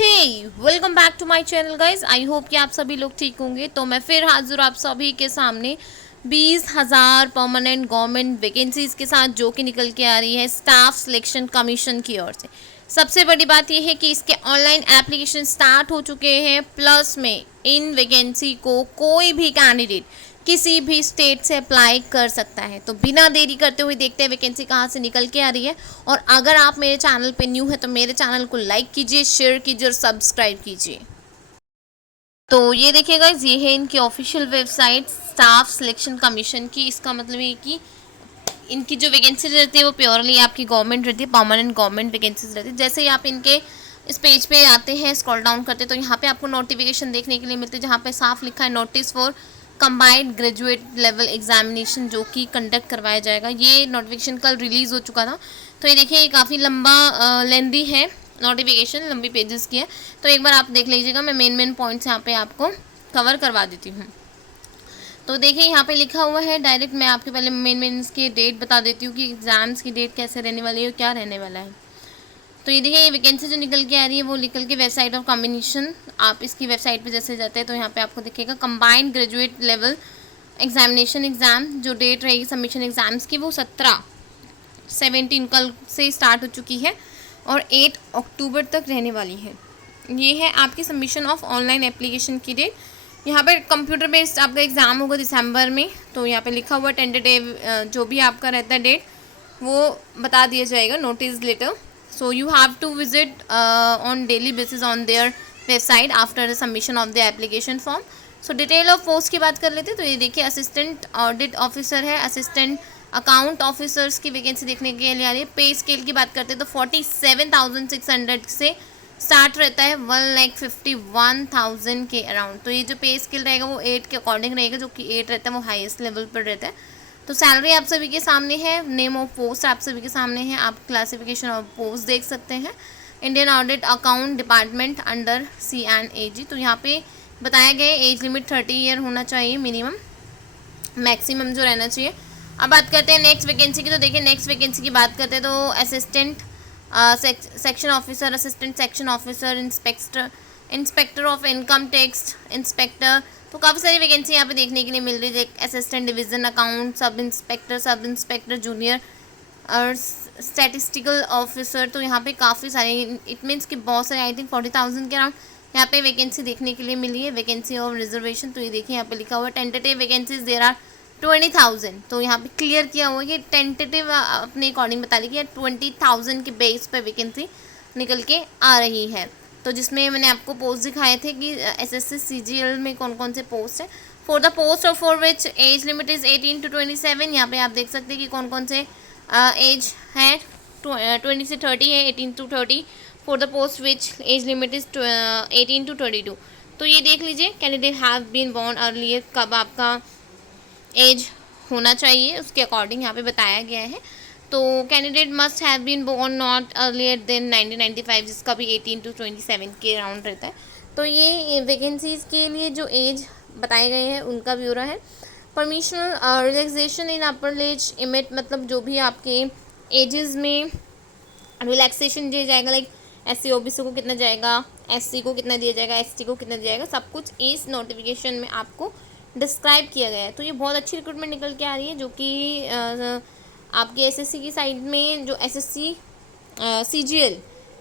Hey welcome back to my channel guys. I hope कि आप सभी लोग ठीक होंगे। तो मैं फिर हाजिर आप सभी के सामने 20,000 परमानेंट गवर्नमेंट वैकेंसीज के साथ, जो कि निकल के आ रही है स्टाफ सिलेक्शन कमीशन की ओर से। सबसे बड़ी बात यह है कि इसके ऑनलाइन एप्लीकेशन स्टार्ट हो चुके हैं, प्लस में इन वैकेंसी को कोई भी कैंडिडेट किसी भी स्टेट से अप्लाई कर सकता है। तो बिना देरी करते हुए देखते हैं वैकेंसी कहाँ से निकल के आ रही है। और अगर आप मेरे चैनल पे न्यू है तो मेरे चैनल को लाइक कीजिए, शेयर कीजिए और सब्सक्राइब कीजिए। तो ये देखिएगा, ये है इनकी official website staff selection commission की। इसका मतलब ये कि इनकी जो वैकेंसी रहती है वो प्योरली आपकी गवर्नमेंट रहती है, परमानेंट गवर्नमेंट वैकेंसीज रहती है। जैसे ही आप इनके इस पेज पे आते हैं, स्क्रॉल डाउन करते हैं, तो यहाँ पे आपको नोटिफिकेशन देखने के लिए मिलती है, जहाँ पे साफ लिखा है notice for combined graduate level examination, जो कि कंडक्ट करवाया जाएगा। ये नोटिफिकेशन कल रिलीज़ हो चुका था। तो ये देखिए, ये काफ़ी लंबा लेंदी है नोटिफिकेशन, लंबी पेजेस की है। तो एक बार आप देख लीजिएगा। मैं मेन पॉइंट्स यहाँ पे आपको कवर करवा देती हूँ। तो देखिए, यहाँ पे लिखा हुआ है डायरेक्ट। मैं आपके पहले मेन इसकी डेट बता देती हूँ कि एग्ज़ाम्स की डेट कैसे रहने वाली है और क्या रहने वाला है। तो ये देखिए, ये वैकेंसी जो निकल के आ रही है वो निकल के वेबसाइट ऑफ कॉम्बिनेशन। आप इसकी वेबसाइट पे जैसे जाते हैं तो यहाँ पे आपको दिखेगा combined graduate level examination exam. जो डेट रहेगी सबमिशन एग्ज़ाम्स की वो 17 कल से स्टार्ट हो चुकी है और 8 अक्टूबर तक रहने वाली है। ये है आपकी सबमिशन ऑफ ऑनलाइन एप्लीकेशन की डेट। यहाँ पर कंप्यूटर बेस्ड आपका एग्ज़ाम होगा दिसंबर में। तो यहाँ पे लिखा हुआ टेंटेटिव जो भी आपका रहता है डेट वो बता दिया जाएगा notice letter. So you have to visit on daily basis on their website after the submission of the application form. So detail of post की बात कर लेते हैं। तो ये देखिए, असिस्टेंट ऑडिट ऑफिसर है, असिस्टेंट अकाउंट ऑफिसर्स की वैकेंसी देखने के लिए आ रही है। पे स्केल की बात करते हैं तो 47,600 से स्टार्ट रहता है 1,51,000 के अराउंड। तो ये जो पे स्केल रहेगा वो 8 के अकॉर्डिंग रहेगा, जो कि 8 रहता है वो हाईएस्ट लेवल पर रहता है। तो सैलरी आप सभी के सामने है, नेम ऑफ पोस्ट आप सभी के सामने है, आप क्लासिफिकेशन ऑफ पोस्ट देख सकते हैं। Indian audit account department under CNAG। तो यहाँ पे बताया गया एज लिमिट 30 ईयर होना चाहिए मिनिमम, मैक्सिमम जो रहना चाहिए। अब बात करते हैं नेक्स्ट वैकेंसी की। तो देखिए, नेक्स्ट वैकेंसी की बात करते हैं तो assistant section officer, assistant section officer, inspector of income tax inspector. तो काफ़ी सारी वैकेंसी यहाँ पे देखने के लिए मिल रही है। Assistant division account, sub inspector junior और स्टैटिस्टिकल ऑफिसर। तो यहाँ पे काफ़ी सारे, इट मीन्स कि बहुत सारे, आई थिंक 40,000 के अराउंड यहाँ पे वैकेंसी देखने के लिए मिली है। वैकेंसी ऑफ रिजर्वेशन, तो ये देखिए यहाँ पे लिखा हुआ है टेंटेटिव वैकेंसीज देयर आर 20,000। तो यहाँ पे क्लियर किया हुआ है कि टेंटेटिव अपने अकॉर्डिंग बता दी कि 20,000 के बेस पर वैकेंसी निकल के आ रही है। तो जिसमें मैंने आपको पोस्ट दिखाए थे कि SSC CGL में कौन कौन से पोस्ट है। फॉर द पोस्ट और for which age limit is 18 to 27। यहाँ पे आप देख सकते हैं कि कौन कौन से एज है। 20 से 30 है, 18 to 30 for the post which age limit is 18 to 22। तो ये देख लीजिए, candidate have been born earlier, कब आपका एज होना चाहिए उसके अकॉर्डिंग यहाँ पे बताया गया है। तो candidate must have been born not earlier than 1995, जिसका भी 18 to 27 के अराउंड रहता है। तो ये वैकेंसीज़ के लिए जो एज बताए गए हैं उनका ब्यौरा है। Permissible relaxation in upper age limit, मतलब जो भी आपके एजेस में रिलैक्सेशन दिया जाएगा, लाइक SC OBC को कितना जाएगा, SC को कितना दिया जाएगा, ST को कितना दिया जाएगा, सब कुछ इस नोटिफिकेशन में आपको डिस्क्राइब किया गया है। तो ये बहुत अच्छी रिक्रूटमेंट निकल के आ रही है, जो कि आपके SSC की साइड में जो SSC CGL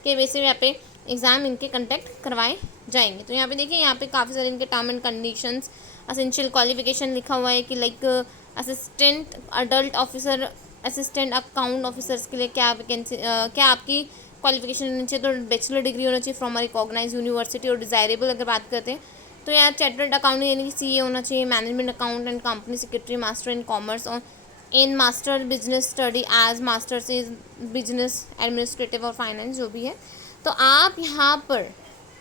के बेसिस पे यहाँ पे एग्ज़ाम इनके कंडक्ट करवाए जाएंगे। तो यहाँ पे देखिए, यहाँ पे काफ़ी सारे इनके term and conditions, essential qualification लिखा हुआ है कि like assistant adult officer, assistant account officers के लिए क्या वैकेंसी, क्या आपकी क्वालिफिकेशन होनी चाहिए। तो बैचलर डिग्री होना चाहिए फ्रॉम अ रिकॉग्नाइज यूनिवर्सिटी। और डिज़ायरेबल अगर बात करते हैं तो यहाँ चार्टर्ड अकाउंटिंग यानी कि CA होना चाहिए, management account and company secretary, master in commerce और in master business study as masters is business administrative और फाइनेंस, जो भी है। तो आप यहाँ पर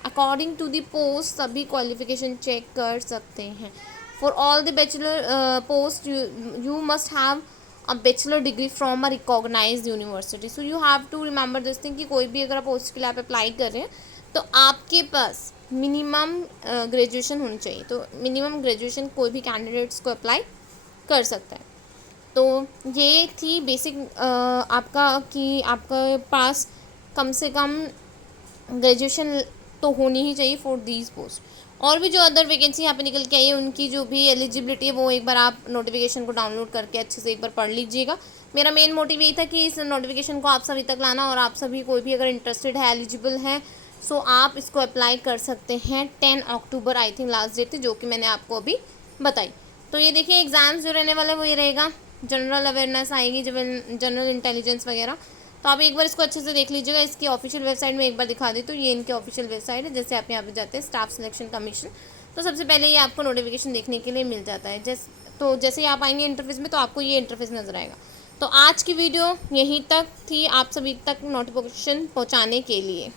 अकॉर्डिंग टू दी पोस्ट सभी क्वालिफिकेशन चेक कर सकते हैं। For all the bachelor post you must have a bachelor degree from a recognised university. So you have to remember this thing कि कोई भी अगर पोस्ट के लिए आप अप्लाई कर रहे हैं तो आपके पास मिनिमम ग्रेजुएशन होनी चाहिए। तो मिनिमम ग्रेजुएशन कोई भी कैंडिडेट्स को अप्लाई कर सकता है। तो ये थी बेसिक आपका कि आपके पास कम से कम ग्रेजुएशन तो होनी ही चाहिए फॉर दीज पोस्ट। और भी जो अदर वैकेंसी यहाँ पे निकल के आई है उनकी जो भी एलिजिबिलिटी है वो एक बार आप नोटिफिकेशन को डाउनलोड करके अच्छे से एक बार पढ़ लीजिएगा। मेरा मेन मोटिव यही था कि इस नोटिफिकेशन को आप सभी तक लाना, और आप सभी कोई भी अगर इंटरेस्टेड है, एलिजिबल है, सो आप इसको अप्लाई कर सकते हैं। 10 अक्टूबर आई थिंक लास्ट डेट थी, जो कि मैंने आपको अभी बताई। तो ये देखिए एग्ज़ाम्स जो रहने वाले वो ये रहेगा, जनरल अवेयरनेस आएगी, जनरल इंटेलिजेंस वगैरह। तो आप एक बार इसको अच्छे से देख लीजिएगा। इसकी ऑफिशियल वेबसाइट में एक बार दिखा दी, तो ये इनकी ऑफिशियल वेबसाइट है। जैसे आप यहाँ पे जाते हैं स्टाफ सिलेक्शन कमीशन, तो सबसे पहले ये आपको नोटिफिकेशन देखने के लिए मिल जाता है। जैसे ही आप आएंगे इंटरफेस में तो आपको ये इंटरफेस नज़र आएगा। तो आज की वीडियो यहीं तक थी, आप सभी तक नोटिफिकेशन पहुँचाने के लिए।